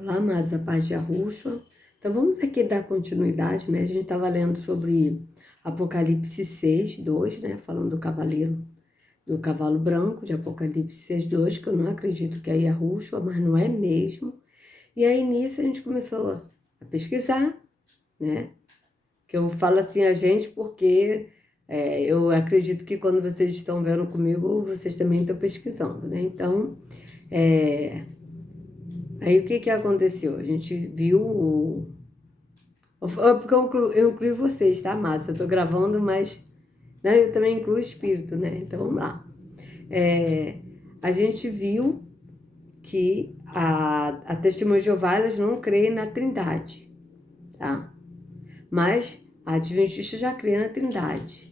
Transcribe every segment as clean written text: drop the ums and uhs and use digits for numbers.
Olá, amados, a paz de Yahushua. Então, vamos aqui dar continuidade, né? A gente estava lendo sobre Apocalipse 6, 2, né? Falando do cavalo branco, de Apocalipse 6, 2, que eu não acredito que é Yahushua, mas não é mesmo. E aí, nisso, a gente começou a pesquisar, né? Que eu falo assim a gente porque eu acredito que quando vocês estão vendo comigo, vocês também estão pesquisando, né? Então, aí o que aconteceu? A gente viu porque eu incluo vocês, tá, amados? Eu tô gravando, mas né, eu também incluo o espírito, né? Então vamos lá. A gente viu que a Testemunha de Jeová, elas não creem na Trindade, tá? Mas a Adventista já crê na Trindade.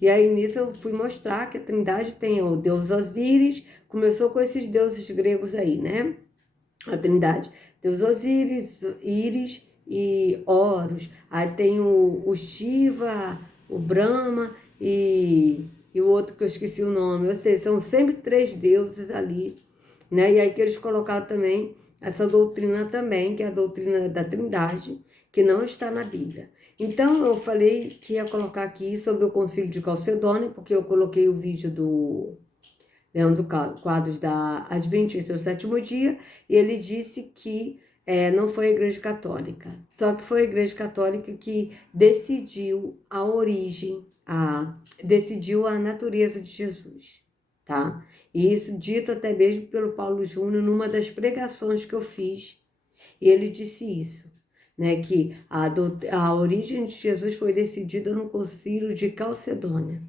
E aí nisso eu fui mostrar que a Trindade tem o Deus Osíris, começou com esses deuses gregos aí, né? A Trindade, Deus Osíris, Íris e Horus. Aí tem o Shiva, o Brahma e o outro que eu esqueci o nome. Ou seja, são sempre três deuses ali, né? E aí que eles colocaram também essa doutrina também, que é a doutrina da Trindade, que não está na Bíblia. Então, eu falei que ia colocar aqui sobre o Concílio de Calcedônia, porque eu coloquei o vídeo do Leandro Quadros da Adventista do Sétimo Dia, e ele disse que não foi a Igreja Católica, só que foi a Igreja Católica que decidiu a origem, decidiu a natureza de Jesus, tá? E isso dito até mesmo pelo Paulo Júnior numa das pregações que eu fiz, e ele disse isso, né, que a origem de Jesus foi decidida no Concílio de Calcedônia.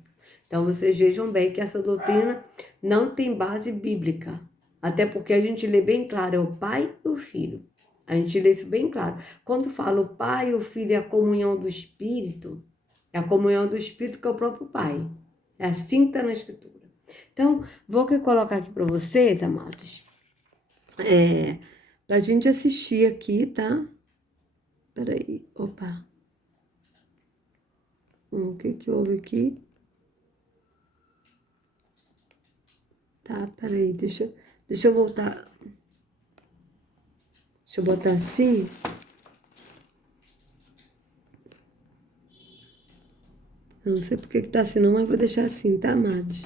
Então, vocês vejam bem que essa doutrina não tem base bíblica. Até porque a gente lê bem claro, é o Pai e o Filho. A gente lê isso bem claro. Quando fala o Pai, o Filho e a comunhão do Espírito, é a comunhão do Espírito que é o próprio Pai. É assim que está na Escritura. Então, vou colocar aqui para vocês, amados, para a gente assistir aqui, tá? Peraí, opa. O que houve aqui? Tá, peraí, deixa eu voltar. Deixa eu botar assim. Eu não sei porque que tá assim não, mas vou deixar assim, tá, amados?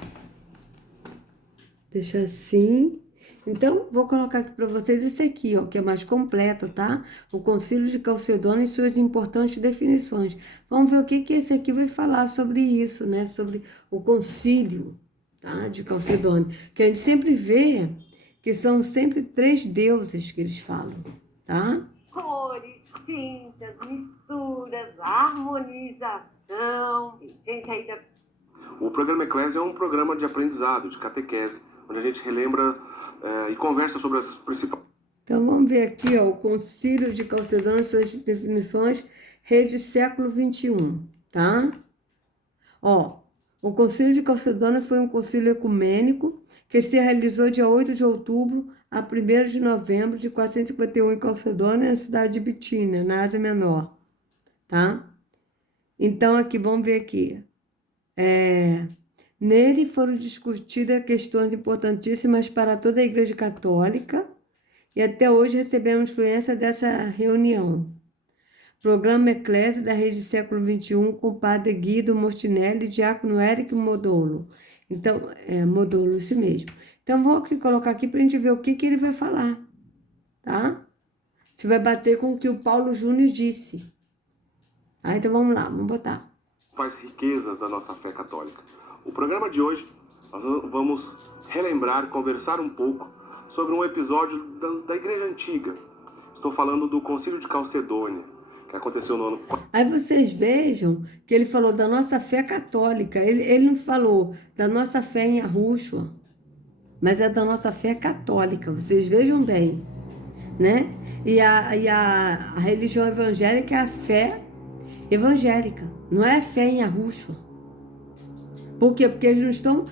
Deixar assim. Então, vou colocar aqui para vocês esse aqui, ó, que é mais completo, tá? O Concílio de Calcedônia e suas importantes definições. Vamos ver o que esse aqui vai falar sobre isso, né? Sobre o Concílio, tá? De Calcedônia. Que a gente sempre vê que são sempre três deuses que eles falam, tá? Cores, tintas, misturas, harmonização. Gente, ainda. O programa Eclésia é um programa de aprendizado, de catequese, onde a gente relembra e conversa sobre as principais. Então, vamos ver aqui, ó, o Concílio de Calcedônia, suas definições, rede século XXI, tá? Ó, o Concílio de Calcedônia foi um concílio ecumênico que se realizou dia 8 de outubro a 1º de novembro de 451 em Calcedônia, na cidade de Bitínia, na Ásia Menor, tá? Então, aqui, vamos ver aqui. Nele foram discutidas questões importantíssimas para toda a Igreja Católica e até hoje recebemos influência dessa reunião. Programa Eclésia da Rede Século XXI com o padre Guido Mortinelli e diácono Eric Modolo. Então, Modolo, isso mesmo. Então, vou colocar aqui para a gente ver o que ele vai falar, tá? Se vai bater com o que o Paulo Júnior disse. Então, vamos lá, vamos botar. Faz riquezas da nossa fé católica. O programa de hoje, nós vamos relembrar, conversar um pouco sobre um episódio da Igreja Antiga. Estou falando do Concílio de Calcedônia, que aconteceu no ano... Aí vocês vejam que ele falou da nossa fé católica. Ele não falou da nossa fé em Yahushua, mas é da nossa fé católica. Vocês vejam bem, né? E a religião evangélica é a fé evangélica, não é a fé em Yahushua. Por quê? Porque eles não estão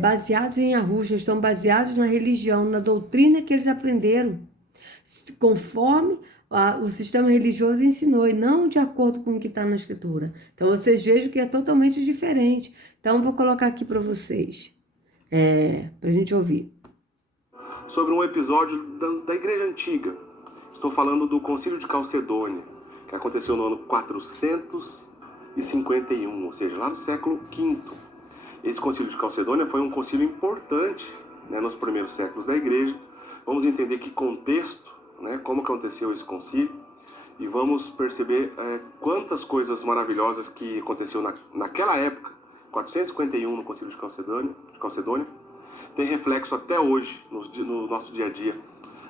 baseados em Yahushua, estão baseados na religião, na doutrina que eles aprenderam, conforme o sistema religioso ensinou, e não de acordo com o que está na Escritura. Então, vocês vejam que é totalmente diferente. Então, vou colocar aqui para vocês, para a gente ouvir. sobre um episódio da Igreja Antiga. Estou falando do Concílio de Calcedônia, que aconteceu no ano 451, ou seja, lá no século V. Esse Concílio de Calcedônia foi um concílio importante, né, nos primeiros séculos da Igreja. Vamos entender que contexto, né, como aconteceu esse concílio, e vamos perceber quantas coisas maravilhosas que aconteceu naquela época, 451 no Concílio de Calcedônia, tem reflexo até hoje no nosso dia a dia,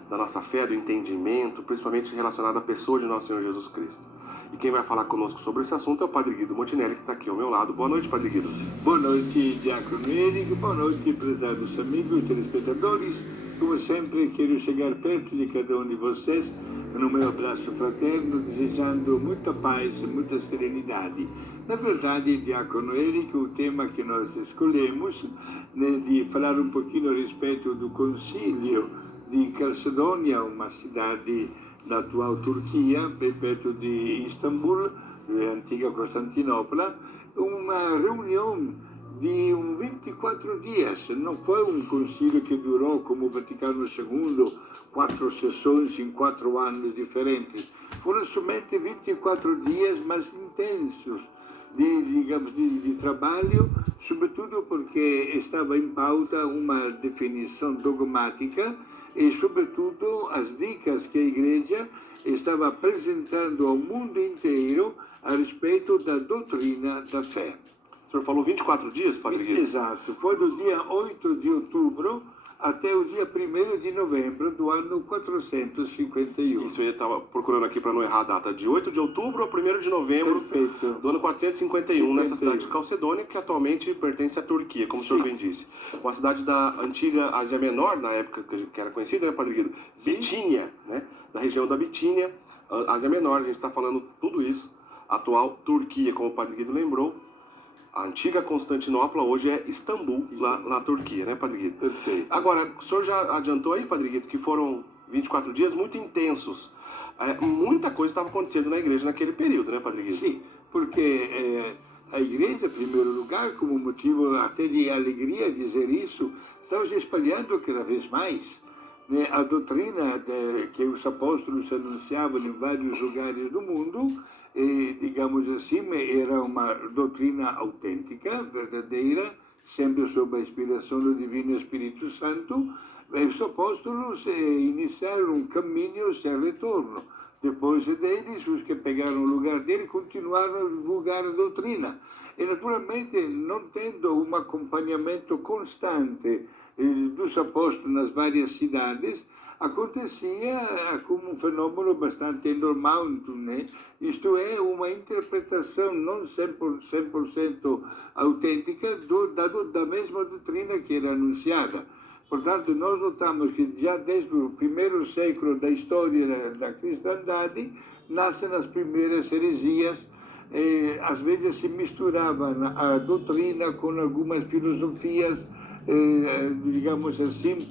da nossa fé, do entendimento, principalmente relacionado à pessoa de nosso Senhor Jesus Cristo. E quem vai falar conosco sobre esse assunto é o Padre Guido Montinelli, que está aqui ao meu lado. Boa noite, Padre Guido. Boa noite, Diácono Érico. Boa noite, prezados amigos e telespectadores. Como sempre, quero chegar perto de cada um de vocês no meu abraço fraterno, desejando muita paz e muita serenidade. Na verdade, Diácono Érico, o tema que nós escolhemos, né, de falar um pouquinho a respeito do concílio de Calcedônia, uma cidade da atual Turquia, bem perto de Istambul, antiga Constantinopla, uma reunião de 24 dias. Não foi um concílio que durou, como o Vaticano II, 4 sessões em 4 anos diferentes. Foram somente 24 dias, mas intensos, de trabalho, sobretudo porque estava em pauta uma definição dogmática e, sobretudo, as dicas que a Igreja estava apresentando ao mundo inteiro a respeito da doutrina da fé. O senhor falou 24 dias, Padre Guido? Exato. Foi do dia 8 de outubro até o dia 1º de novembro do ano 451. Isso, eu estava procurando aqui para não errar a data. De 8 de outubro a 1º de novembro. Perfeito. Do ano 451, nessa cidade de Calcedônia, que atualmente pertence à Turquia, como o senhor bem disse. Uma cidade da antiga Ásia Menor, na época que era conhecida, né, Padre Guido? Bitínia, né? Da região da Bitínia, Ásia Menor, a gente está falando tudo isso. Atual Turquia, como o Padre Guido lembrou. A antiga Constantinopla hoje é Istambul, lá na Turquia, né, Padre Guido? Perfeito. Agora, o senhor já adiantou aí, Padre Guido, que foram 24 dias muito intensos. Muita coisa estava acontecendo na igreja naquele período, né, Padre Guido? Sim, porque a igreja, em primeiro lugar, como motivo até de alegria dizer isso, estava se espalhando cada vez mais. Né? A doutrina que os apóstolos anunciavam em vários lugares do mundo, digamos assim, era uma doutrina autêntica, verdadeira, sempre sob a inspiração do Divino Espírito Santo. Os apóstolos iniciaram um caminho sem retorno. Depois deles, os que pegaram o lugar dele continuaram a divulgar a doutrina. E, naturalmente, não tendo um acompanhamento constante dos apóstolos nas várias cidades, acontecia como um fenômeno bastante normal, né? Isto é, uma interpretação não 100% autêntica da mesma doutrina que era anunciada. Portanto, nós notamos que já desde o primeiro século da história da cristandade, nascem as primeiras heresias. Às vezes se misturava a doutrina com algumas filosofias, digamos assim,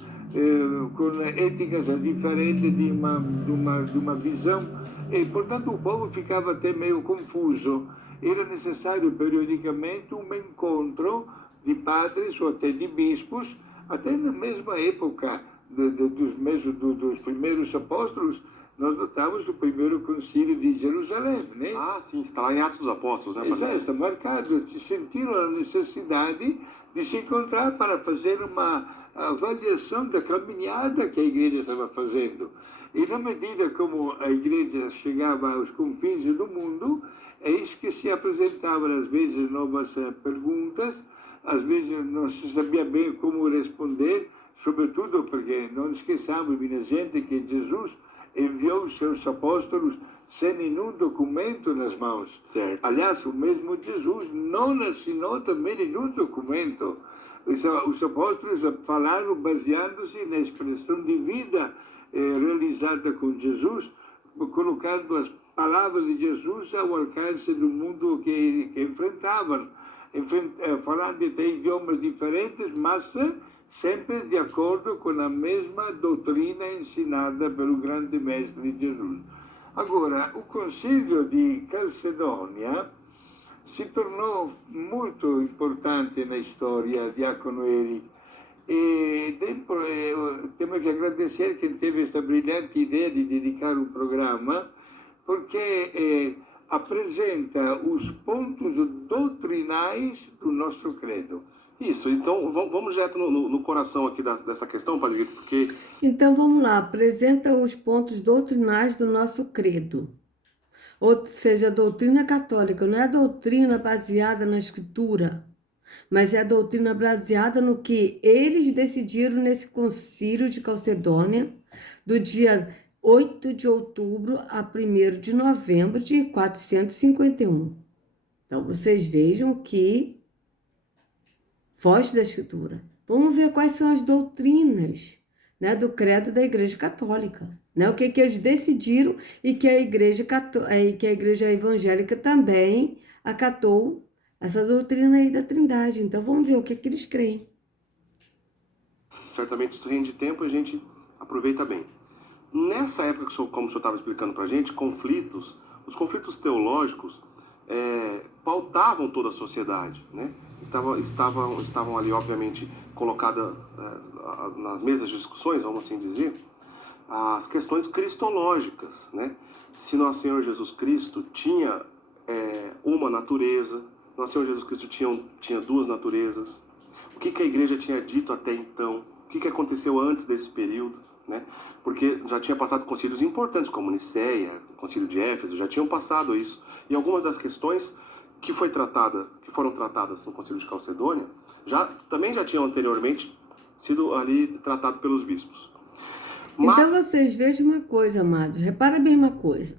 com éticas diferentes de uma visão. E, portanto, o povo ficava até meio confuso. Era necessário, periodicamente, um encontro de padres ou até de bispos, até na mesma época dos primeiros apóstolos. Nós notamos o primeiro concílio de Jerusalém, né? Ah, sim, que está lá em Atos dos Apóstolos, né, Padre? Está marcado. Sentiram a necessidade de se encontrar para fazer uma avaliação da caminhada que a igreja estava fazendo. E na medida como a igreja chegava aos confins do mundo, eis que se apresentavam às vezes novas perguntas, às vezes não se sabia bem como responder, sobretudo porque não esqueçamos, minha gente, que Jesus enviou os seus apóstolos sem nenhum documento nas mãos. Certo. Aliás, o mesmo Jesus não assinou também nenhum documento. Os apóstolos falaram baseando-se na expressão de vida realizada com Jesus, colocando as palavras de Jesus ao alcance do mundo que enfrentavam, falando até idiomas diferentes, mas sempre de acordo com a mesma doutrina ensinada pelo grande mestre Jesus. Agora, o concílio de Calcedônia se tornou muito importante na história, Diácono Érico, temos que agradecer quem teve esta brilhante ideia de dedicar um programa, porque apresenta os pontos doutrinais do nosso credo. Isso, então vamos direto no coração aqui dessa questão, Padre Vitor, porque... Então vamos lá, apresenta os pontos doutrinais do nosso credo. Ou seja, a doutrina católica não é a doutrina baseada na Escritura, mas é a doutrina baseada no que eles decidiram nesse concílio de Calcedônia, do dia 8 de outubro a 1º de novembro de 451. Então, vocês vejam que foge da Escritura. Vamos ver quais são as doutrinas, né, do credo da Igreja Católica. Né, o que eles decidiram e que a Igreja Evangélica também acatou essa doutrina aí da Trindade. Então, vamos ver o que eles creem. Certamente isso rende tempo e a gente aproveita bem. Nessa época, como o senhor estava explicando para a gente, os conflitos teológicos pautavam toda a sociedade, né? Estavam ali, obviamente, colocadas nas mesas de discussões, vamos assim dizer, as questões cristológicas, né? Se Nosso Senhor Jesus Cristo tinha uma natureza, Nosso Senhor Jesus Cristo tinha duas naturezas, o que a igreja tinha dito até então, o que aconteceu antes desse período, né? Porque já tinha passado concílios importantes, como Nicéia, o concílio de Éfeso, já tinham passado isso. E algumas das questões que foram tratadas no concílio de Calcedônia, também já tinham anteriormente sido ali tratado pelos bispos. Mas... Então vocês vejam uma coisa, amados, repara bem uma coisa.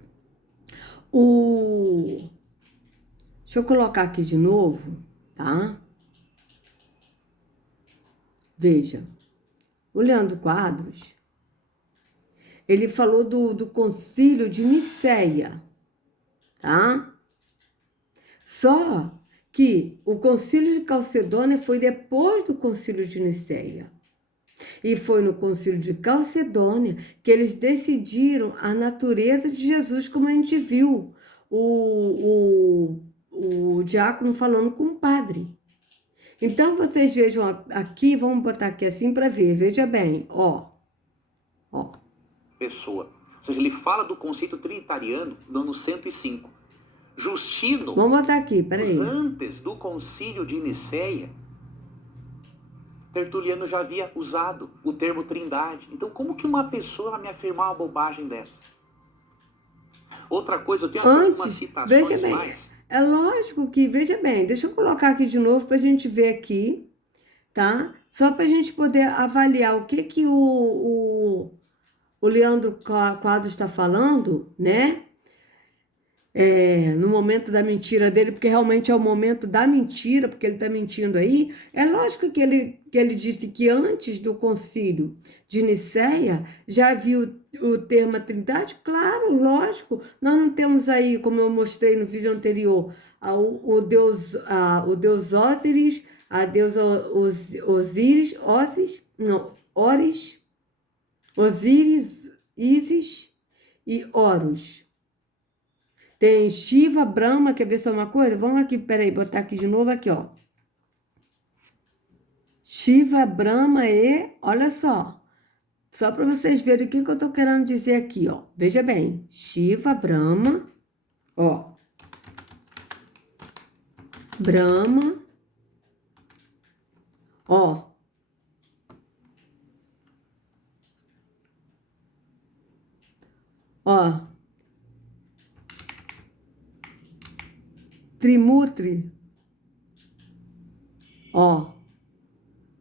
Deixa eu colocar aqui de novo, tá? Veja, o Leandro Quadros, ele falou do concílio de Nicéia, tá? Só que o concílio de Calcedônia foi depois do concílio de Nicéia. E foi no concílio de Calcedônia que eles decidiram a natureza de Jesus, como a gente viu o diácono falando com o padre. Então, vocês vejam aqui, vamos botar aqui assim para ver, veja bem, ó. Pessoa. Ou seja, ele fala do conceito trinitariano no ano 105. Justino, Vamos botar aqui, peraí. antes do concílio de Nicéia, Tertuliano já havia usado o termo trindade. Então, como que uma pessoa vai me afirmar uma bobagem dessa? Outra coisa, eu tenho aqui algumas citações veja bem, mais. é lógico que, veja bem, deixa eu colocar aqui de novo para a gente ver aqui, tá? Só para a gente poder avaliar o que o Leandro Quadros está falando, né? No momento da mentira dele, porque realmente é o momento da mentira, porque ele está mentindo aí. É lógico que ele disse que antes do concílio de Nicéia já havia o termo Trindade. Claro, lógico. Nós não temos aí, como eu mostrei no vídeo anterior, o deus Ósiris, a deusa Osíris, Osíris, Ísis e Horus. Tem Shiva, Brahma, quer ver só uma coisa? Vamos aqui, peraí, botar aqui de novo, aqui, ó. Shiva, Brahma e, olha só para vocês verem o que eu tô querendo dizer aqui, ó. Veja bem, Shiva, Brahma, ó. Brahma, ó. Ó. Trimurti, ó.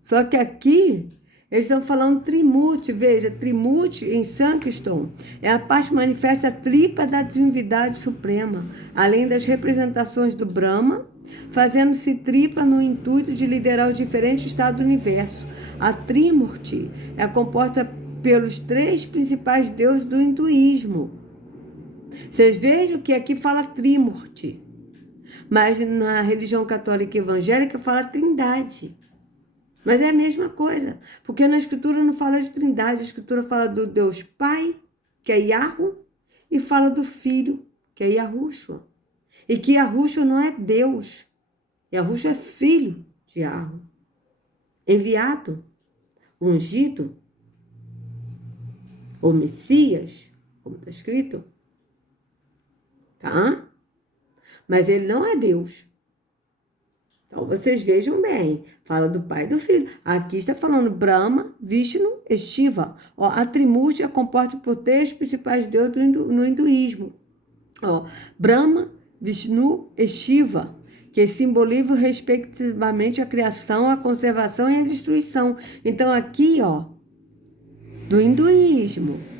Só que aqui eles estão falando Trimurti, veja, Trimurti em Sankston é a parte manifesta tripla da divindade suprema, além das representações do Brahma, fazendo-se tripla no intuito de liderar os diferentes estados do universo. A Trimurti é composta pelos três principais deuses do hinduísmo. Vocês vejam que aqui fala Trimurti. Mas na religião católica e evangélica fala trindade. Mas é a mesma coisa. Porque na escritura não fala de trindade. A escritura fala do Deus Pai, que é Yahweh, e fala do Filho, que é Yahushua. E que Yahushua não é Deus. Yahushua é filho de Yahweh. Enviado. ungido, o Messias, como está escrito, tá? Mas ele não é Deus. Então, vocês vejam bem, fala do Pai e do Filho. Aqui está falando Brahma, Vishnu e Shiva. Ó, a Trimurti é composta por 3 principais deuses no hinduísmo. Ó, Brahma, Vishnu e Shiva, que simbolizam respectivamente a criação, a conservação e a destruição. Então, aqui, ó, do hinduísmo.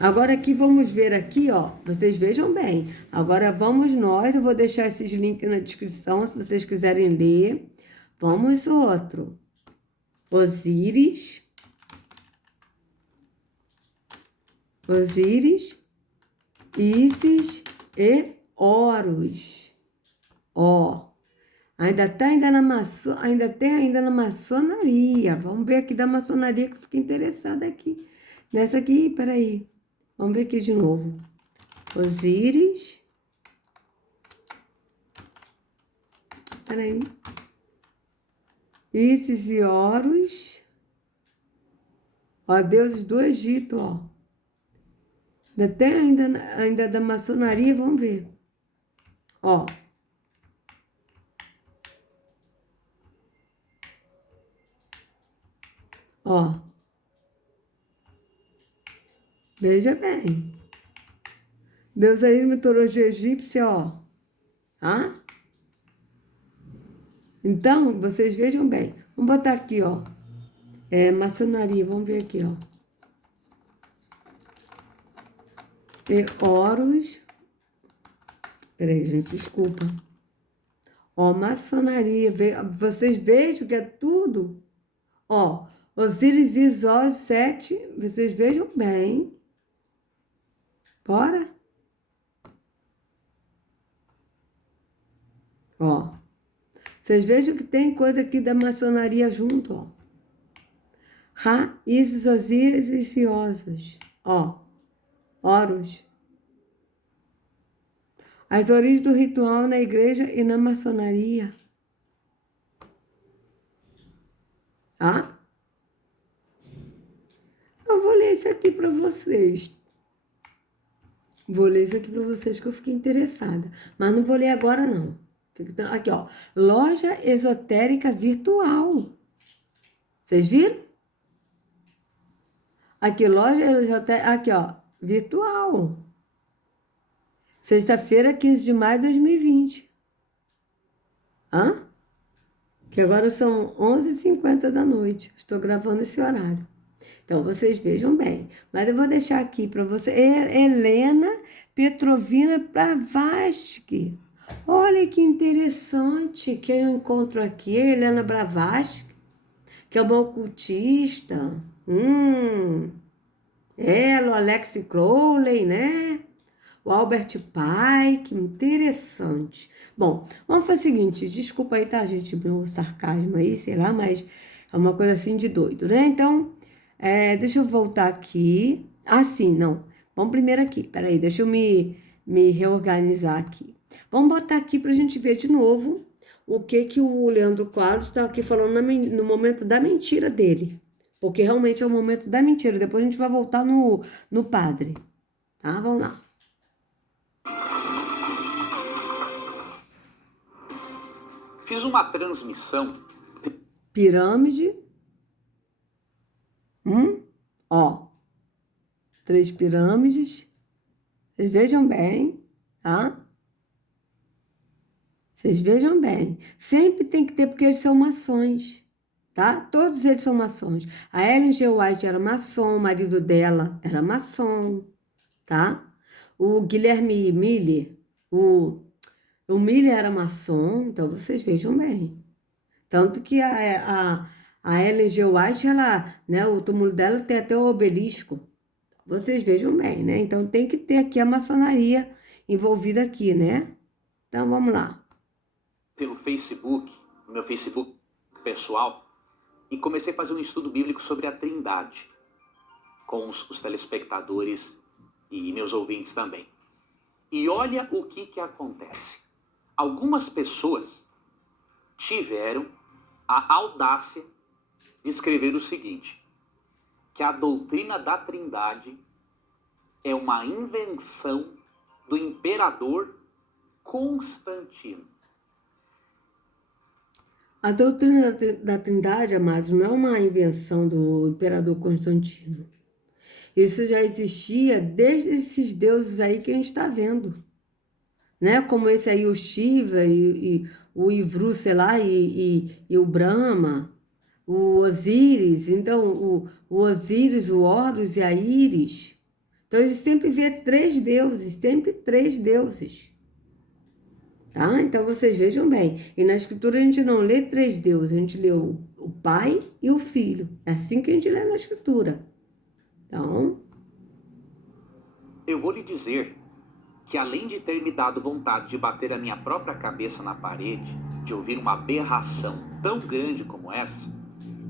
Agora aqui vamos ver aqui, ó, vocês vejam bem. Agora vamos nós, eu vou deixar esses links na descrição se vocês quiserem ler. Vamos outro. Osíris, Ísis e Horus. Ó, ainda tem na maçonaria. Vamos ver aqui da maçonaria que eu fiquei interessada aqui. Nessa aqui, peraí. Vamos ver aqui de novo. Osíris. Peraí. Ísis e Horus. Ó, deuses do Egito, ó. Até ainda da maçonaria, vamos ver. Ó. Ó. Veja bem. Deus aí, mitologia egípcia, ó. Tá? Então, vocês vejam bem. Vamos botar aqui, ó. Maçonaria, vamos ver aqui, ó. E Horus. Peraí, gente, desculpa. Ó, maçonaria. Vocês vejam que é tudo. Ó, Osíris e Isis 7. Vocês vejam bem. Bora? Ó. Vocês vejam que tem coisa aqui da maçonaria junto, ó. Ra, Ísis, Osíris e Osos. Ó. Horus. As origens do ritual na igreja e na maçonaria. Tá? Eu vou ler isso aqui para vocês. Vou ler isso aqui para vocês que eu fiquei interessada. Mas não vou ler agora, não. Aqui, ó. Loja esotérica virtual. Vocês viram? Aqui, loja esotérica. Aqui, ó. Virtual. Sexta-feira, 15 de maio de 2020. Hã? Que agora são 11h50 da noite. Estou gravando esse horário. Então, vocês vejam bem. Mas eu vou deixar aqui para você. Helena Petrovina Blavatsky. Olha que interessante que eu encontro aqui. A Helena Blavatsky, que é uma ocultista. Ela, o Alex Crowley, né? O Albert Pike, interessante. Bom, vamos fazer o seguinte, desculpa aí, tá, gente, meu sarcasmo aí, sei lá, mas é uma coisa assim de doido, né? Então, deixa eu voltar aqui. Ah, sim, não. Vamos primeiro aqui, peraí, deixa eu me reorganizar aqui. Vamos botar aqui pra gente ver de novo o que o Leandro Quadros está aqui falando no momento da mentira dele. Porque realmente é o momento da mentira. Depois a gente vai voltar no padre. Tá? Vamos lá. Fiz uma transmissão. Pirâmide. Ó. 3 pirâmides. Vocês vejam bem, tá? Vocês vejam bem. Sempre tem que ter, porque eles são maçons, tá? Todos eles são maçons. A Ellen G. White era maçom, o marido dela era maçom, tá? O Guilherme Miller, o Miller era maçom, então vocês vejam bem. Tanto que a Ellen G. White, ela, né, o túmulo dela tem até o obelisco. Vocês vejam bem, né? Então tem que ter aqui a maçonaria envolvida aqui, né? Então vamos lá. Pelo Facebook, no meu Facebook pessoal, e comecei a fazer um estudo bíblico sobre a Trindade, com os telespectadores e meus ouvintes também. E olha o que acontece. Algumas pessoas tiveram a audácia descrever o seguinte, que a doutrina da Trindade é uma invenção do imperador Constantino. A doutrina da Trindade, amados, não é uma invenção do imperador Constantino. Isso já existia desde esses deuses aí que a gente está vendo, né? Como esse aí, o Shiva e o Ivru, sei lá, e o Brahma, o Osíris. Então, o Osíris, o Horus e a Íris. Então, a gente sempre vê três deuses, sempre três deuses. Tá? Então, vocês vejam bem. E na Escritura a gente não lê três deuses, a gente lê o Pai e o Filho. É assim que a gente lê na Escritura. Então, Eu vou lhe dizer que além de ter me dado vontade de bater a minha própria cabeça na parede, de ouvir uma aberração tão grande como essa,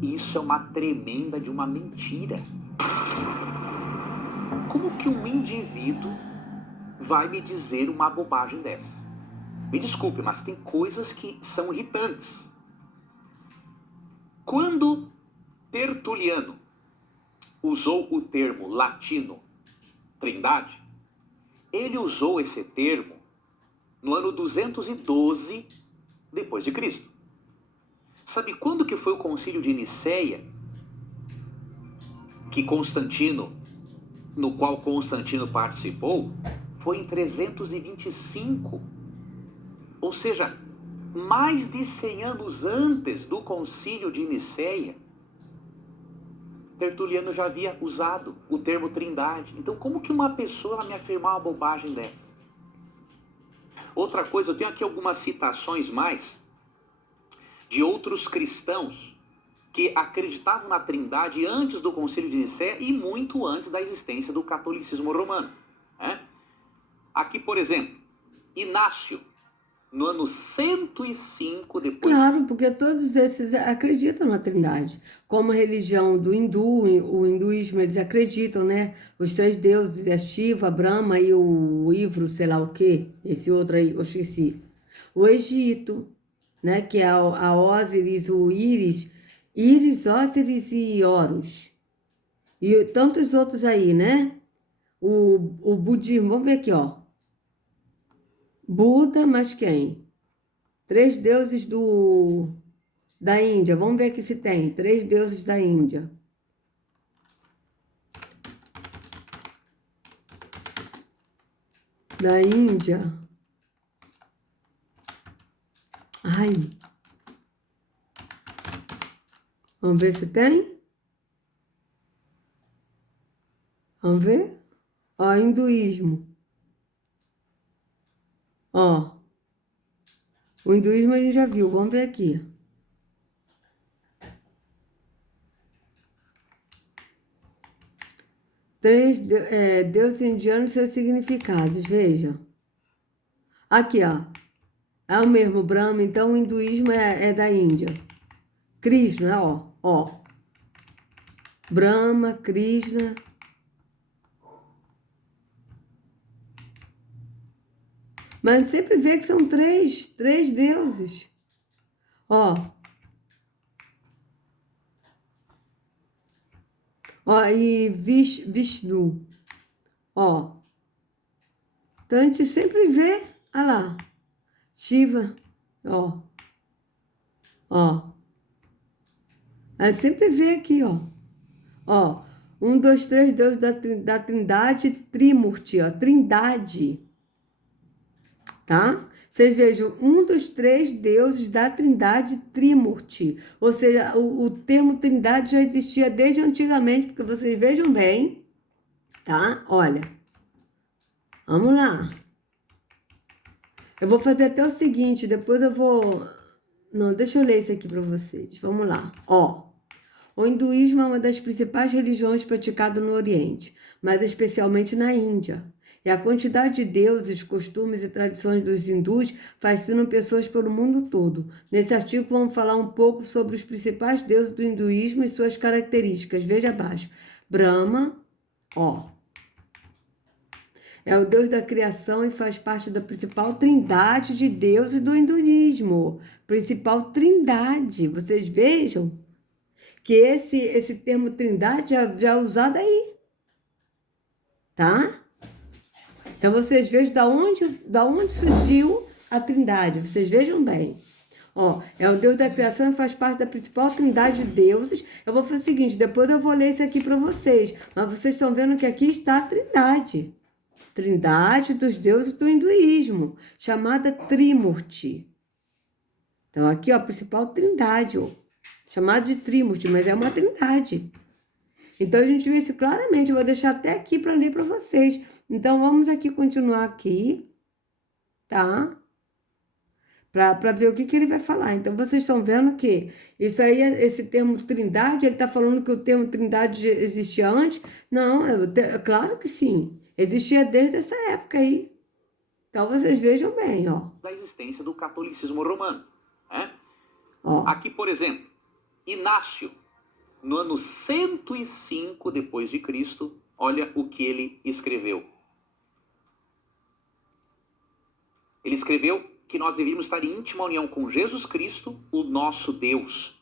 isso é uma tremenda de uma mentira. Como que um indivíduo vai me dizer uma bobagem dessa? Me desculpe, mas tem coisas que são irritantes. Quando Tertuliano usou o termo latino Trindade, ele usou esse termo no ano 212 depois de Cristo. Sabe quando que foi o concílio de Nicéia no qual Constantino participou? Foi em 325. Ou seja, mais de 100 anos antes do concílio de Nicéia, Tertuliano já havia usado o termo Trindade. Então, como que uma pessoa vai me afirmar uma bobagem dessa? Outra coisa, eu tenho aqui algumas citações mais de outros cristãos que acreditavam na Trindade antes do Concílio de Nicéia e muito antes da existência do catolicismo romano, né? Aqui, por exemplo, Inácio, no ano 105 depois... claro, porque todos esses acreditam na Trindade. Como a religião do hindu, o hinduísmo, eles acreditam, né? Os três deuses, a Shiva, a Brahma e o Ivru, sei lá o quê. Esse outro aí, eu esqueci. O Egito, né? Que é a Ósiris, o Íris, Ósiris e Horus. E tantos outros aí, né? O budismo, vamos ver aqui, ó. Buda, mas quem? Três deuses da Índia. Vamos ver aqui se tem. Três deuses da Índia. Da Índia. Ai. Vamos ver se tem? Vamos ver? Ó, hinduísmo. Ó. O hinduísmo a gente já viu. Vamos ver aqui. Três deuses indianos e seus significados. Veja. Aqui, ó. É o mesmo Brahma. Então, o hinduísmo é da Índia. Krishna, ó. Ó. Brahma, Krishna. Mas a gente sempre vê que são três deuses. Ó. Ó, e Vishnu. Ó. Então a gente sempre vê, olha lá. Shiva, ó. Ó. A gente sempre vê aqui, ó. Ó. 1, 2, 3, deuses da Trindade, Trimurti, ó. Trindade. Tá? Vocês vejam, 1 dos 3 deuses da Trindade Trimurti. Ou seja, o termo Trindade já existia desde antigamente, porque vocês vejam bem, tá? Olha, vamos lá. Eu vou fazer até o seguinte, depois eu vou... Não, deixa eu ler isso aqui para vocês. Vamos lá. Ó, o hinduísmo é uma das principais religiões praticadas no Oriente, mas especialmente na Índia. E a quantidade de deuses, costumes e tradições dos hindus fascinam pessoas pelo mundo todo. Nesse artigo vamos falar um pouco sobre os principais deuses do hinduísmo e suas características. Veja abaixo. Brahma, ó, é o deus da criação e faz parte da principal trindade de deuses do hinduísmo. Principal trindade. Vocês vejam que esse termo trindade já é usado aí, tá? Então, vocês vejam da onde surgiu a trindade, vocês vejam bem. Ó, é o Deus da criação e faz parte da principal trindade de deuses. Eu vou fazer o seguinte, depois eu vou ler isso aqui para vocês, mas vocês estão vendo que aqui está a trindade. Trindade dos deuses do hinduísmo, chamada Trimurti. Então, aqui, ó, a principal trindade, ó, chamada de Trimurti, mas é uma trindade. Então, a gente vê isso claramente. Eu vou deixar até aqui para ler para vocês. Então, vamos aqui continuar aqui, tá? Para ver o que ele vai falar. Então, vocês estão vendo que isso aí, esse termo trindade, ele está falando que o termo trindade existia antes? Não, claro que sim. Existia desde essa época aí. Então, vocês vejam bem, ó. Da existência do catolicismo romano. Né? Ó. Aqui, por exemplo, Inácio, no ano 105 depois de Cristo, olha o que ele escreveu. Ele escreveu que nós deveríamos estar em íntima união com Jesus Cristo, o nosso Deus.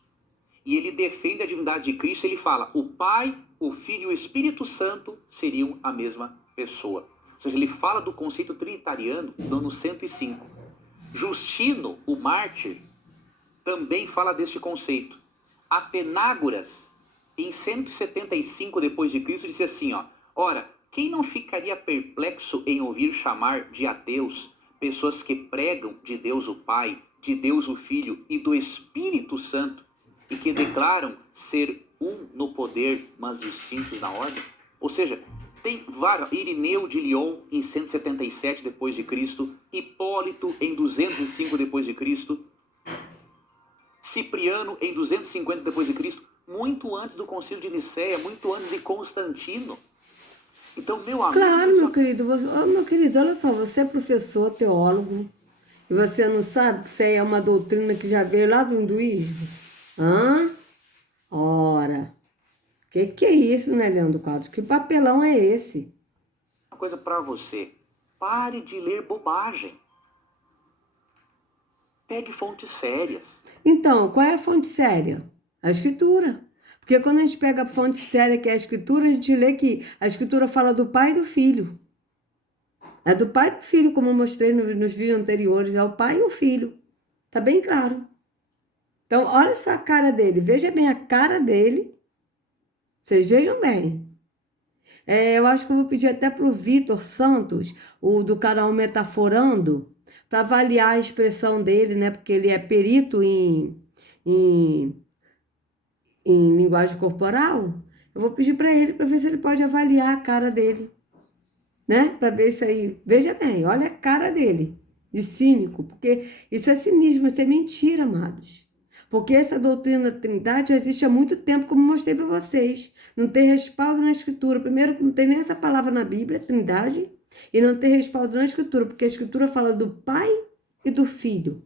E ele defende a divindade de Cristo, ele fala, o Pai, o Filho e o Espírito Santo seriam a mesma pessoa. Ou seja, ele fala do conceito trinitariano no ano 105. Justino, o mártir, também fala deste conceito. Atenágoras, em 175 depois de Cristo, disse assim, ó, ora, quem não ficaria perplexo em ouvir chamar de ateus pessoas que pregam de Deus o Pai, de Deus o Filho e do Espírito Santo e que declaram ser um no poder, mas distintos na ordem? Ou seja, tem vários, Irineu de Lyon em 177 depois de Cristo, Hipólito em 205 depois de Cristo, Cipriano em 250 depois de Cristo, muito antes do Concílio de Nicéia, muito antes de Constantino. Então, meu amigo... Claro, meu querido, olha só, você é professor, teólogo, e você não sabe que isso aí é uma doutrina que já veio lá do hinduísmo? Hã? Ora, que é isso, né, Leandro Quadros? Que papelão é esse? Uma coisa para você, pare de ler bobagem. Pegue fontes sérias. Então, qual é a fonte séria? A Escritura. Porque quando a gente pega a fonte séria, que é a Escritura, a gente lê que a Escritura fala do Pai e do Filho. É do Pai e do Filho, como eu mostrei nos vídeos anteriores. É o Pai e o Filho. Tá bem claro. Então, olha só a cara dele. Veja bem a cara dele. Vocês vejam bem. Eu acho que eu vou pedir até para o Vitor Santos, o do canal Metaforando, para avaliar a expressão dele, né? Porque ele é perito em linguagem corporal. Eu vou pedir para ele para ver se ele pode avaliar a cara dele, né? Para ver isso aí. Veja bem, olha a cara dele, de cínico, porque isso é cinismo, isso é mentira, amados. Porque essa doutrina da Trindade já existe há muito tempo, como mostrei para vocês. Não tem respaldo na Escritura. Primeiro, que não tem nem essa palavra na Bíblia, Trindade, e não tem respaldo na Escritura, porque a Escritura fala do Pai e do Filho.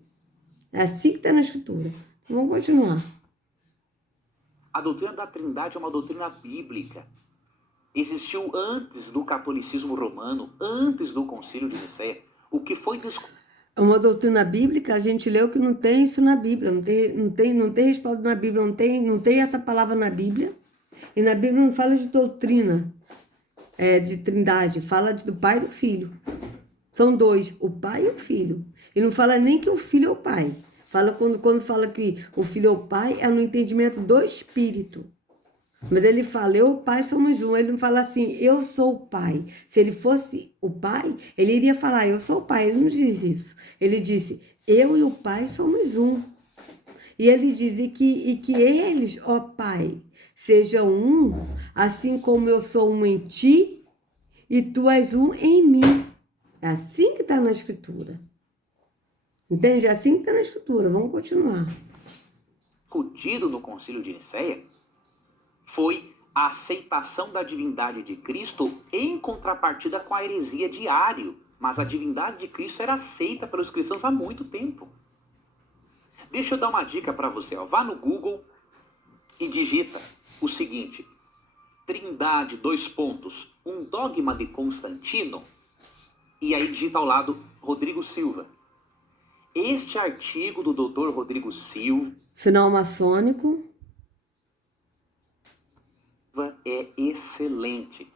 É assim que está na Escritura. Vamos continuar. A doutrina da Trindade é uma doutrina bíblica. Existiu antes do catolicismo romano, antes do Concílio de Nicéia. O que foi É uma doutrina bíblica, a gente leu que não tem isso na Bíblia, não tem respaldo na Bíblia, não tem essa palavra na Bíblia. E na Bíblia não fala de doutrina, de Trindade, fala do Pai e do Filho. São dois, o Pai e o Filho. E não fala nem que o Filho é o Pai. Fala quando fala que o Filho é o Pai, é no entendimento do Espírito. Mas ele fala, eu e o Pai somos um. Ele não fala assim, eu sou o Pai. Se ele fosse o Pai, ele iria falar, eu sou o Pai. Ele não diz isso. Ele disse, eu e o Pai somos um. E ele diz, e que eles, ó Pai, sejam um, assim como eu sou um em ti, e tu és um em mim. É assim que está na Escritura. Entende? É assim que está na Escritura. Vamos continuar. discutido no Concílio de Nicéia foi a aceitação da divindade de Cristo em contrapartida com a heresia de Ário. Mas a divindade de Cristo era aceita pelos cristãos há muito tempo. Deixa eu dar uma dica para você. Vá no Google e digita o seguinte: Trindade, um dogma de Constantino. E aí digita ao lado Rodrigo Silva. Este artigo do Dr. Rodrigo Silva... Sinal maçônico. é excelente.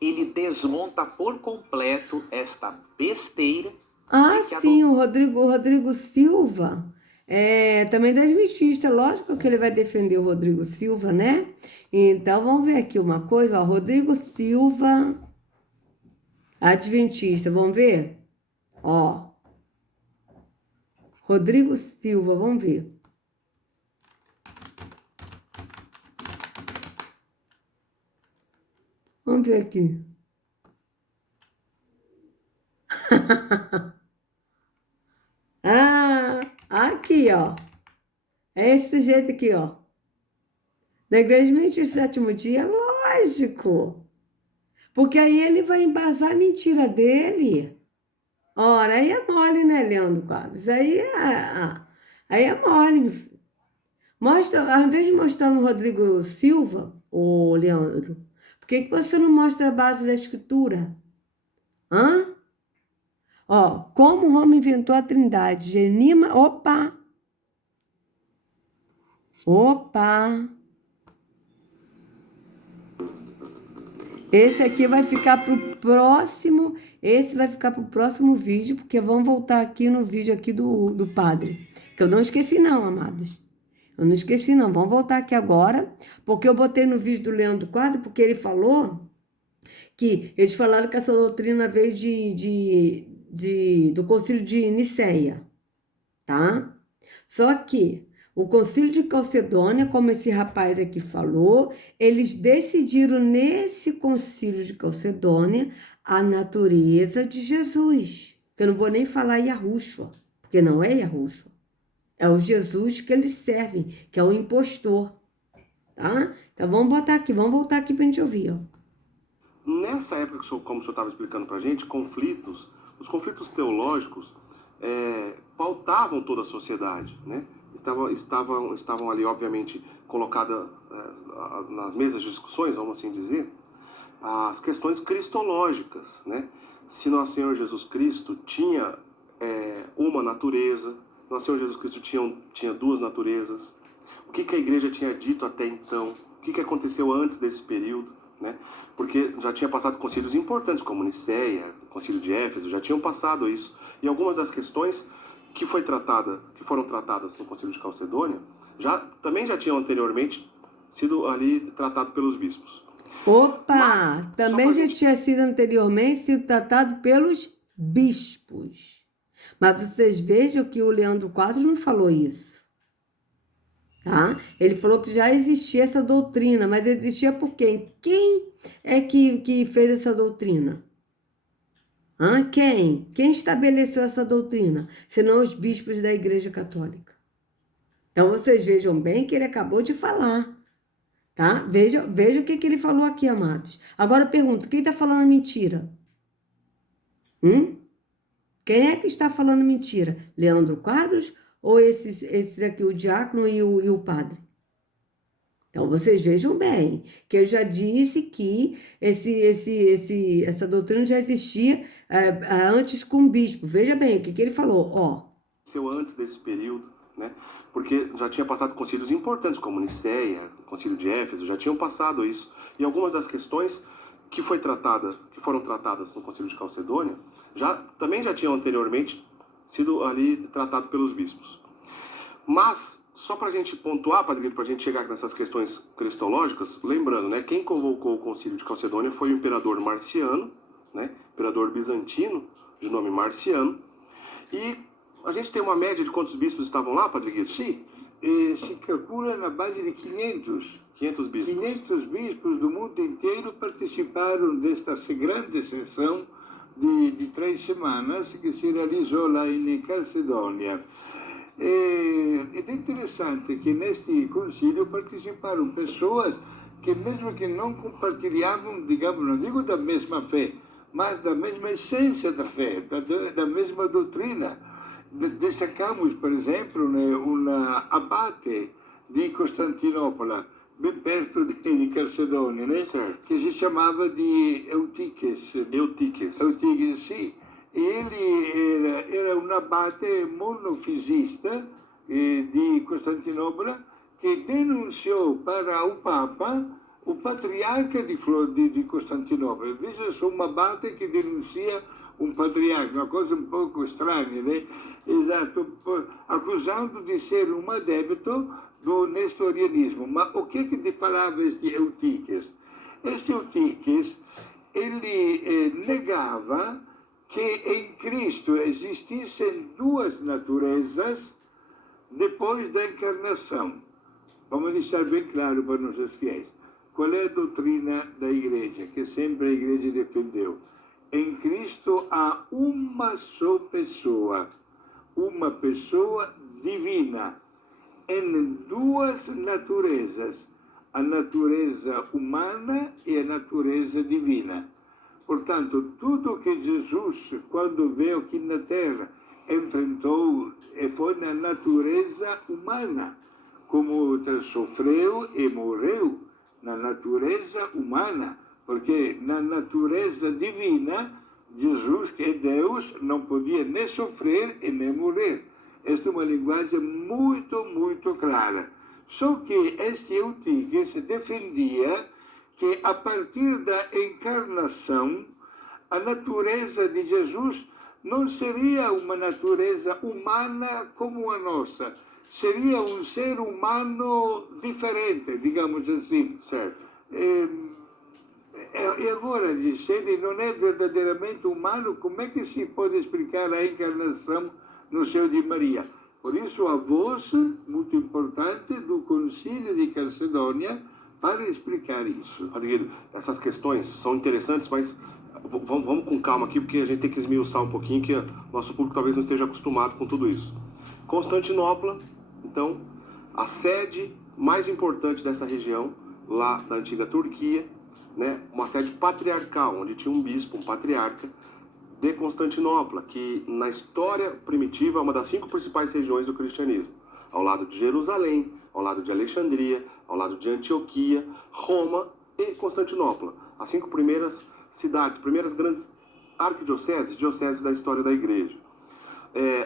Ele desmonta por completo esta besteira. Ah, de que a sim, o Rodrigo Silva, também da Adventista, lógico que ele vai defender o Rodrigo Silva, né? Então, vamos ver aqui uma coisa, ó, Rodrigo Silva, Adventista, vamos ver? Ó, Rodrigo Silva, vamos ver. Vamos ver aqui. Ah, aqui, ó. É esse sujeito aqui, ó. Da Igreja Adventista do Sétimo Dia, lógico. Porque aí ele vai embasar a mentira dele. Ora, aí é mole, né, Leandro Quadros? Aí é mole. Mostra, ao invés de mostrar no Rodrigo Silva, ô Leandro, por que você não mostra a base da escritura? Hã? Ó, como Roma inventou a Trindade. Genima. Opa! Esse aqui vai ficar pro próximo. Esse vai ficar pro próximo vídeo, porque vamos voltar aqui no vídeo aqui do padre. Que eu não esqueci, não, amados. Eu não esqueci, não. Vamos voltar aqui agora, porque eu botei no vídeo do Leandro Quadro, porque ele falou que eles falaram que essa doutrina veio do Concílio de Nicéia, tá? Só que o Concílio de Calcedônia, como esse rapaz aqui falou, eles decidiram nesse Concílio de Calcedônia a natureza de Jesus. Que eu não vou nem falar Yahushua, porque não é Yahushua. É o Jesus que eles servem, que é o impostor, tá? Então vamos voltar aqui pra gente ouvir, ó. Nessa época, como o senhor estava explicando para a gente, os conflitos teológicos pautavam toda a sociedade, né? Estavam ali, obviamente, colocadas nas mesas de discussões, vamos assim dizer, as questões cristológicas, né? Se nosso Senhor Jesus Cristo tinha uma natureza, nosso Senhor Jesus Cristo tinha duas naturezas, o que a igreja tinha dito até então, o que aconteceu antes desse período, né? Porque já tinha passado concílios importantes, como Nicéia, o concílio de Éfeso, já tinham passado isso. E algumas das questões que foram tratadas no concílio de Calcedônia, também já tinham anteriormente sido ali tratado pelos bispos. Opa! Também já tinha sido anteriormente sido tratado pelos bispos. Mas vocês vejam que o Leandro Quadros não falou isso. Tá? Ele falou que já existia essa doutrina, mas existia por quem? Quem é que fez essa doutrina? Quem? Quem estabeleceu essa doutrina? Senão os bispos da Igreja Católica. Então vocês vejam bem que ele acabou de falar. Tá? Veja o que ele falou aqui, amados. Agora eu pergunto, quem está falando mentira? Quem é que está falando mentira? Leandro Quadros ou esses aqui, o diácono e o padre? Então, vocês vejam bem, que eu já disse que essa doutrina já existia antes com o bispo. Veja bem, o que ele falou, ó. Antes desse período, né? Porque já tinha passado concílios importantes, como Nicéia, o concílio de Éfeso, já tinham passado isso. E algumas das questões que foram tratadas no concílio de Calcedônia, também já tinham anteriormente sido ali tratado pelos bispos. Mas, só para a gente pontuar, Padre Guido, para a gente chegar nessas questões cristológicas, lembrando, né, quem convocou o concílio de Calcedônia foi o imperador Marciano, né, imperador bizantino, de nome Marciano, e a gente tem uma média de quantos bispos estavam lá, Padre Guido? Sim, se calcula na base de 500. 500 bispos. 500 bispos do mundo inteiro participaram desta grande sessão de 3 semanas que se realizou lá em Calcedônia. Ed è interessante che neste concílio participaram pessoas que mesmo que não compartilhavam, digamos, não digo da mesma fé, mas da mesma essência da fé, da mesma doutrina. Destacamos, por exemplo, um abate di Costantinopla, bem perto di Calcedônia, né? Che si chiamava di Eutiches. Eutiches, sì. Ele era um abate monofisista di Costantinopla que denunciou para o Papa o patriarca de Costantinopla. Veja só uma abate que denuncia um patriarca, uma coisa um pouco estranha, né? Exato, acusando de ser um adepto do nestorianismo. Mas o que te falava este Eutiques? Este Eutiques, ele negava que em Cristo existissem duas naturezas depois da encarnação. Vamos deixar bem claro para nossos fiéis. Qual é a doutrina da igreja, que sempre a igreja defendeu? Em Cristo há uma só pessoa, uma pessoa divina, em duas naturezas, a natureza humana e a natureza divina. Portanto, tudo que Jesus, quando veio aqui na Terra, enfrentou foi na natureza humana, como sofreu e morreu na natureza humana, porque na natureza divina, Jesus, que é Deus, não podia nem sofrer e nem morrer. Esta é uma linguagem muito, muito clara. Só que este Eutiques defendia que a partir da encarnação, a natureza de Jesus não seria uma natureza humana como a nossa, seria um ser humano diferente, digamos assim. Certo. E agora, se ele não é verdadeiramente humano, como é que se pode explicar a encarnação no seio de Maria? Por isso, a voz muito importante do Concílio de Calcedônia para explicar isso. Padre Guido, essas questões são interessantes, mas vamos com calma aqui, porque a gente tem que esmiuçar um pouquinho, que nosso público talvez não esteja acostumado com tudo isso. Constantinopla, então, a sede mais importante dessa região, lá da antiga Turquia, né, uma sede patriarcal, onde tinha um bispo, um patriarca de Constantinopla, que na história primitiva é uma das 5 principais regiões do cristianismo, ao lado de Jerusalém, ao lado de Alexandria, ao lado de Antioquia, Roma e Constantinopla, as 5 primeiras cidades, primeiras grandes dioceses da história da igreja.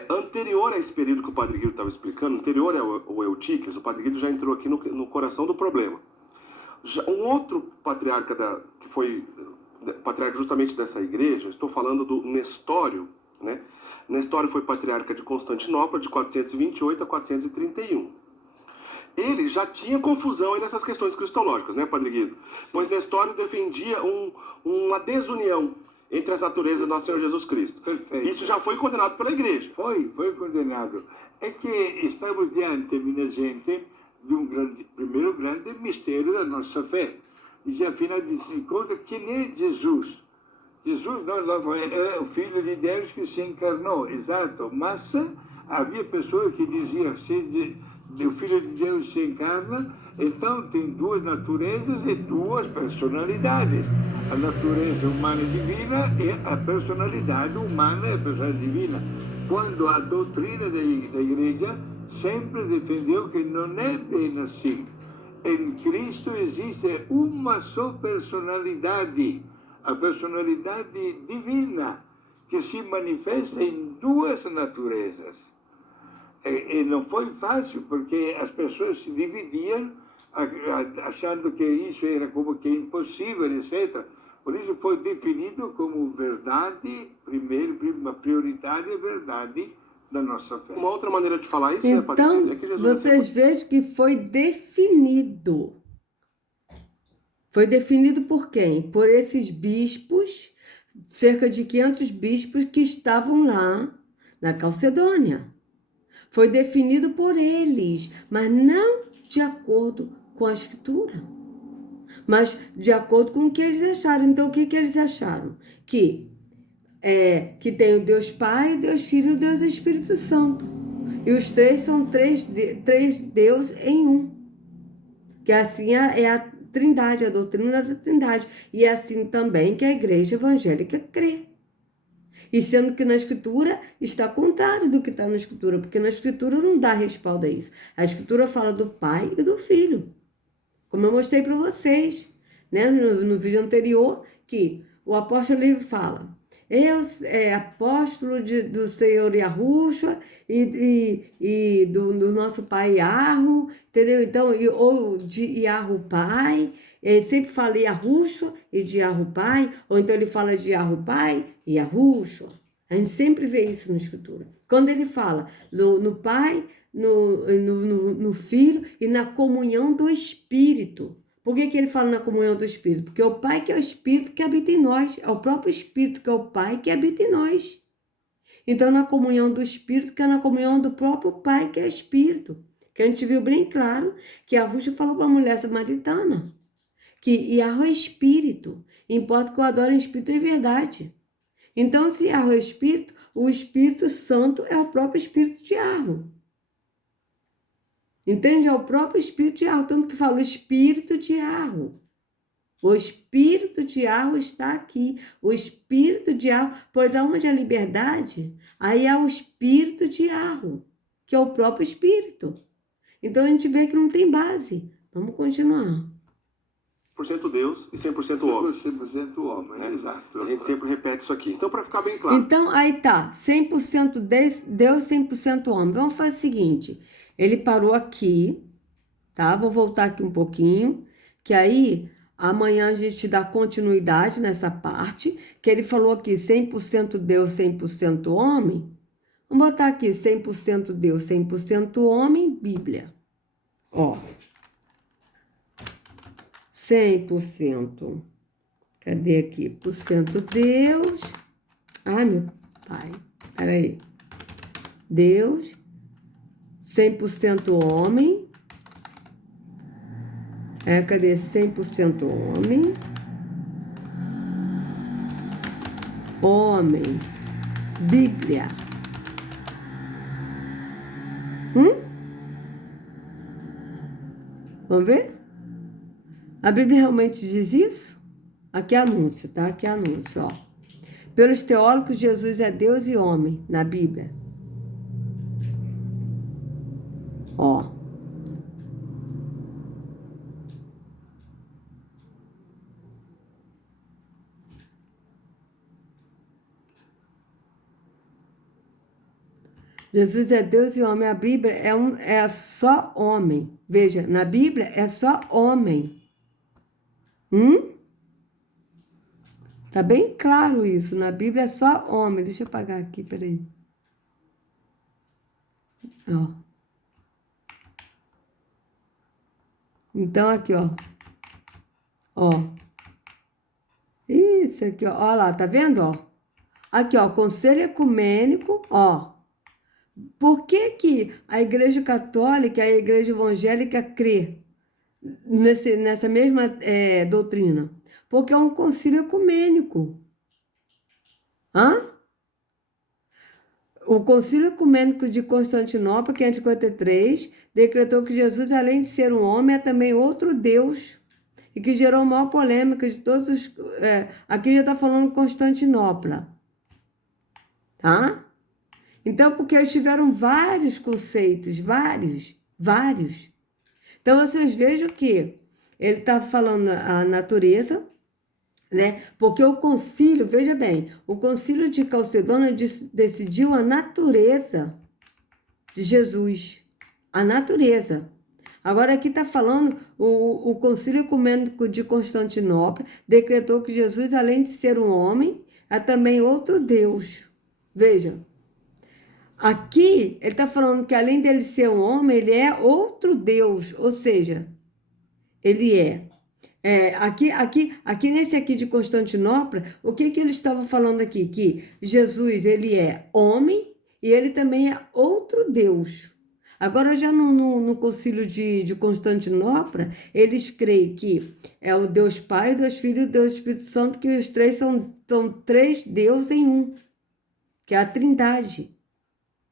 Anterior a esse período que o Padre Guido estava explicando, anterior ao Eutiques, o Padre Guido já entrou aqui no coração do problema. Um outro patriarca, que foi patriarca justamente dessa igreja, estou falando do Nestório, né? Nestório foi patriarca de Constantinopla de 428 a 431. Ele já tinha confusão aí nessas questões cristológicas, né, Padre Guido? Pois Nestório defendia uma desunião entre as naturezas do nosso Senhor Jesus Cristo. Perfeito. Isso já foi condenado pela igreja. Foi condenado. É que estamos diante, minha gente, de primeiro grande mistério da nossa fé. E afinal de contas, quem é Jesus? Jesus é o Filho de Deus que se encarnou, exato. Mas havia pessoas que diziam que o Filho de Deus se encarna, então tem duas naturezas e duas personalidades. A natureza humana e divina e a personalidade humana e a personalidade divina. Quando a doutrina da igreja sempre defendeu que não é bem assim. Em Cristo existe uma só personalidade, a personalidade divina, que se manifesta em duas naturezas. E não foi fácil, porque as pessoas se dividiam, achando que isso era como que impossível, etc. Por isso foi definido como verdade, uma prioritária verdade da nossa fé. Uma outra maneira de falar isso, então, né, Padre? É que Jesus vocês vejam que foi definido. Foi definido por quem? Por esses bispos, cerca de 500 bispos que estavam lá na Calcedônia. Foi definido por eles, mas não de acordo com a Escritura, mas de acordo com o que eles acharam. Então, o que eles acharam? Que tem o Deus Pai, Deus Filho e Deus Espírito Santo. E os três são três Deus em um. Que assim é a Trindade, a doutrina da Trindade. E é assim também que a igreja evangélica crê. E sendo que na Escritura está contrário do que está na Escritura, porque na Escritura não dá respaldo a isso. A Escritura fala do Pai e do Filho. Como eu mostrei para vocês, né, no vídeo anterior, que o apóstolo livre fala eu, apóstolo do Senhor Yahushua e do nosso pai Yahu, entendeu? Então, ou de Yahu Pai, ele sempre fala Yahushua e de Yahu Pai, ou então ele fala de Yahu Pai e Yahushua. A gente sempre vê isso na Escritura. Quando ele fala no Pai, no Filho e na comunhão do Espírito. Por que ele fala na comunhão do Espírito? Porque o Pai que é o Espírito que habita em nós. É o próprio Espírito que é o Pai que habita em nós. Então, na comunhão do Espírito, que é na comunhão do próprio Pai que é Espírito. Que a gente viu bem claro que a Rússia falou para a mulher samaritana. Que Yahweh é Espírito. Importa que eu adoro em Espírito e em verdade. Então, se Yahweh é Espírito, o Espírito Santo é o próprio Espírito de Yahweh. Entende? É o próprio Espírito de Yahweh, tanto que fala o Espírito de Yahweh. O Espírito de Yahweh está aqui. O Espírito de Yahweh, pois aonde há liberdade, aí há o Espírito de Yahweh, que é o próprio Espírito. Então a gente vê que não tem base. Vamos continuar. 100% Deus e 100% homem. 100% homem, exato. A gente sempre repete isso aqui. Então, para ficar bem claro. Então, aí tá. 100% Deus, 100% homem. Vamos fazer o seguinte. Ele parou aqui, tá? Vou voltar aqui um pouquinho, que aí amanhã a gente dá continuidade nessa parte, que ele falou aqui 100% Deus, 100% homem. Vamos botar aqui 100% Deus, 100% homem, Bíblia. Ó. 100%. Cadê aqui? Por cento Deus. Ai, meu pai. Peraí. Deus. 100% homem. Cadê? 100% homem. Homem. Bíblia. Vamos ver? A Bíblia realmente diz isso? Aqui é anúncio, tá? Aqui é anúncio, ó. Pelos teólogos, Jesus é Deus e homem, na Bíblia. Ó. Jesus é Deus e homem. A Bíblia é só homem. Veja, na Bíblia é só homem. Tá bem claro isso. Na Bíblia é só homem. Deixa eu apagar aqui, peraí. Ó. Então, aqui, ó. Ó. Isso aqui, ó. Ó lá, tá vendo, ó? Aqui, ó. Conselho Ecumênico, ó. Por que a Igreja Católica e a Igreja Evangélica crê nessa mesma doutrina? Porque é um concílio ecumênico. O Concílio Ecumênico de Constantinopla, 553, decretou que Jesus, além de ser um homem, é também outro Deus, e que gerou maior polêmica de todos os... aqui já está falando Constantinopla. Tá? Então, porque eles tiveram vários conceitos, vários. Então, vocês vejam que ele está falando a natureza, né? Porque o concílio, veja bem, o concílio de Calcedônia decidiu a natureza de Jesus. A natureza. Agora, aqui está falando, o concílio ecumênico de Constantinopla decretou que Jesus, além de ser um homem, é também outro Deus. Veja. Aqui, ele está falando que além dele ser um homem, ele é outro Deus, ou seja, ele aqui nesse aqui de Constantinopla, o que ele estava falando aqui? Que Jesus, ele é homem e ele também é outro Deus. Agora, já no concílio de Constantinopla, eles creem que é o Deus Pai, Deus Filho e Deus Espírito Santo, que os três são três deuses em um, que é a Trindade.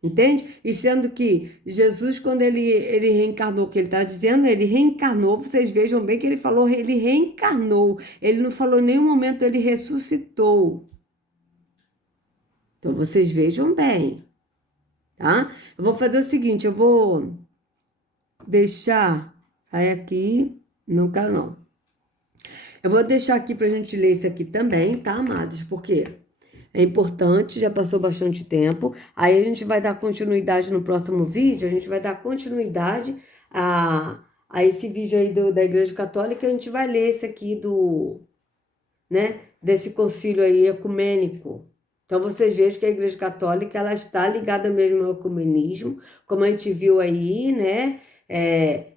Entende? E sendo que Jesus, quando ele reencarnou, o que ele está dizendo, ele reencarnou, vocês vejam bem que ele falou, ele reencarnou, ele não falou em nenhum momento, ele ressuscitou. Então, vocês vejam bem, tá? Eu vou fazer o seguinte, eu vou deixar, sai aqui, não quero não. Eu vou deixar aqui pra gente ler isso aqui também, tá, amados? Porque É importante, já passou bastante tempo. Aí a gente vai dar continuidade no próximo vídeo, a gente vai dar continuidade a esse vídeo aí da Igreja Católica. A gente vai ler esse aqui desse concílio aí ecumênico. Então, vocês vejam que a Igreja Católica, ela está ligada mesmo ao ecumenismo, como a gente viu aí, né?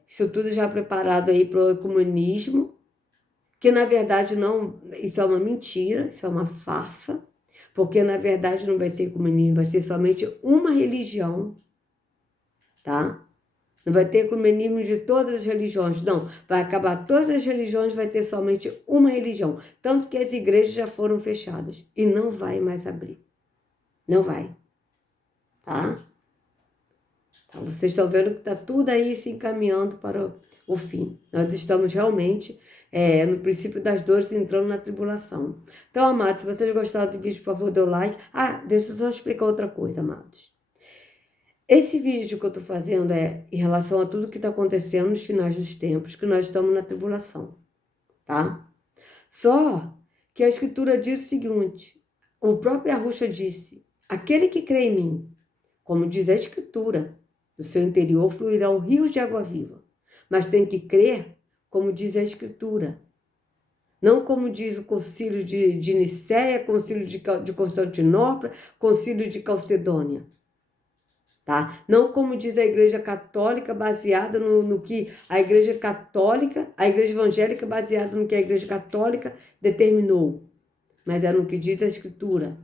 Isso tudo já preparado aí para o ecumenismo, que na verdade não, isso é uma mentira, isso é uma farsa, porque na verdade não vai ser ecumenismo, vai ser somente uma religião, tá? Não vai ter ecumenismo de todas as religiões, não. Vai acabar todas as religiões, vai ter somente uma religião. Tanto que as igrejas já foram fechadas e não vai mais abrir. Não vai, tá? Então, vocês estão vendo que está tudo aí se encaminhando para o fim. Nós estamos realmente no princípio das dores, entrando na tribulação. Então, amados, se vocês gostaram do vídeo, por favor, dê o like. Deixa eu só explicar outra coisa, amados. Esse vídeo que eu estou fazendo é em relação a tudo que está acontecendo nos finais dos tempos, que nós estamos na tribulação, tá? Só que a Escritura diz o seguinte, o próprio Yahushua disse, aquele que crê em mim, como diz a Escritura, do seu interior fluirão rios de água viva, mas tem que crer como diz a Escritura, não como diz o concílio de Nicéia, concílio de Constantinopla, concílio de Calcedônia. Tá? Não como diz a Igreja Católica, baseada no que a Igreja Católica, a Igreja Evangélica baseada no que a Igreja Católica determinou, mas é no que diz a Escritura.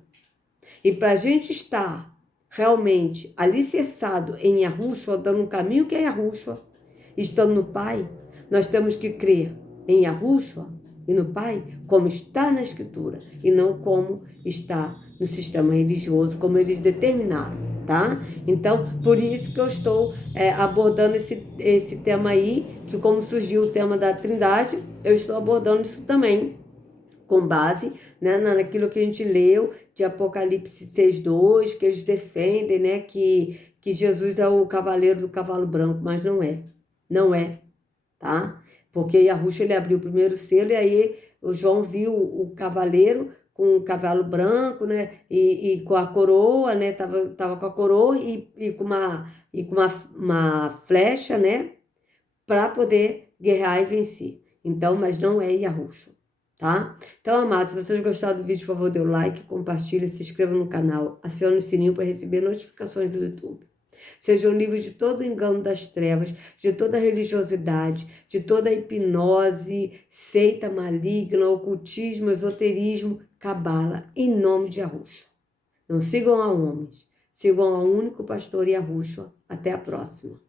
E para a gente estar realmente alicerçado em Yahushua, dando um caminho que é Yahushua, estando no Pai, nós temos que crer em Yahushua e no Pai como está na Escritura e não como está no sistema religioso, como eles determinaram. Tá? Então, por isso que eu estou abordando esse tema aí, que como surgiu o tema da Trindade, eu estou abordando isso também, com base, né, naquilo que a gente leu de Apocalipse 6:2, que eles defendem, né, que Jesus é o cavaleiro do cavalo branco, mas não é, tá? Porque Yahushua, ele abriu o primeiro selo e aí o João viu o cavaleiro com o cavalo branco, né, e com a coroa, né, tava com a coroa e com uma flecha, né, para poder guerrear e vencer. Então, mas não é Yahushua, tá? Então, amados, se vocês gostaram do vídeo, por favor, dê o like, compartilhe, se inscreva no canal, acione o sininho para receber notificações do YouTube. Sejam livres de todo o engano das trevas, de toda a religiosidade, de toda a hipnose, seita maligna, ocultismo, esoterismo, cabala, em nome de Yahushua. Não sigam a homens, sigam ao único pastor Yahushua. Até a próxima.